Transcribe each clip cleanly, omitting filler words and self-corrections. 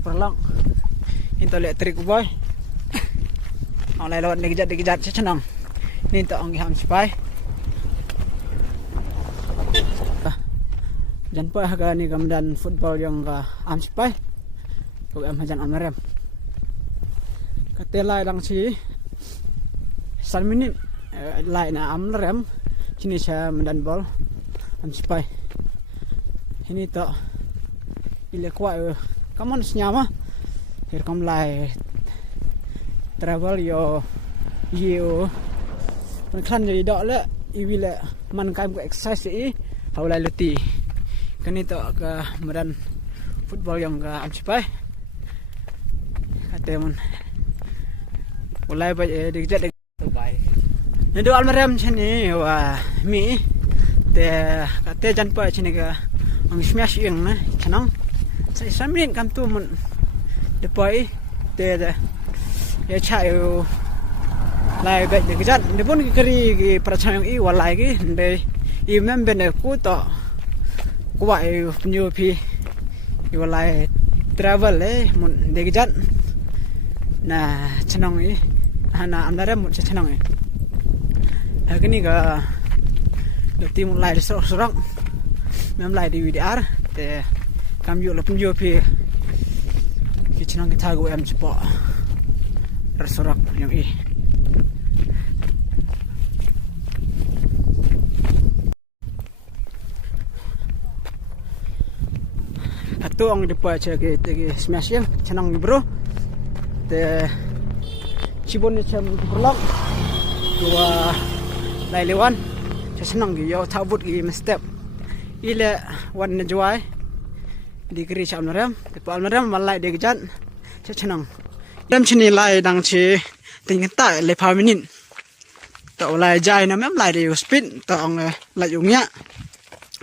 perlang. Into elektrik boy. Ang lelawat dikejat sa senang. Ni to ang giham spy. Jan pa haga ni kemudian football yang ka am spy. Kau am hajan am rem. Katelai lang si 1 minit lai na am rem. Sini saya medan ball am spy. Ini to ile kwa kaman senyama. Here come lai travel yoมันคลั่นอยู่ดอกแล้วอีวิละมันกลายเป็น exercise อีเอาไล่ลุตีkan itu ke medan football yang ke amsipai kata mun mulai dikejat baik itu almarhum sini wah mi te kata janpa sini ke ang smash yang na senang saya samin kam tu mun depai te ya chayo lai gai dikejat de pun keri ki percayaan i walai ki de i member ne ku to kuat punya pi walai travel mun dikejat nah senang i ana andara mun senang i kini ga dokti mulai sorok mem lai di VDR te kam yu la punya pi ki senang kita go em sport sorok yang i tu ang depa cake smash yang senang bro te cibon ni cem berlok dua lai lewan senang gi yo tabut gi step ile wan na juai di kri cham ram te pal ram malai de jan senang ram chini lai dang chi ting ta le pa minin to lai jai na mem lai de speed to ang lai yungya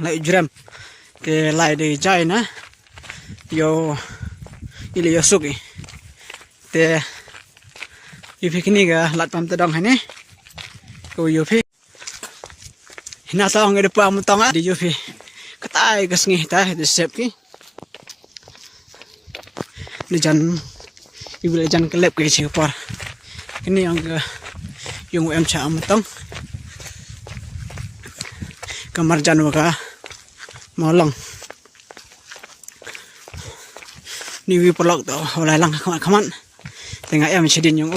lai jram ke lai de jai na yo ile yo suki te yupi kini ga lat pam tedang hani ko yupi hina sa ang de pa mutang di yupi katai gasngi ta de sep ki ni jan ibule jan kelep ke chi par kini ang yung em cha mutang kamar jan wa ka molong ni wi pelok tu oleh lang kaman tengah em sedin yung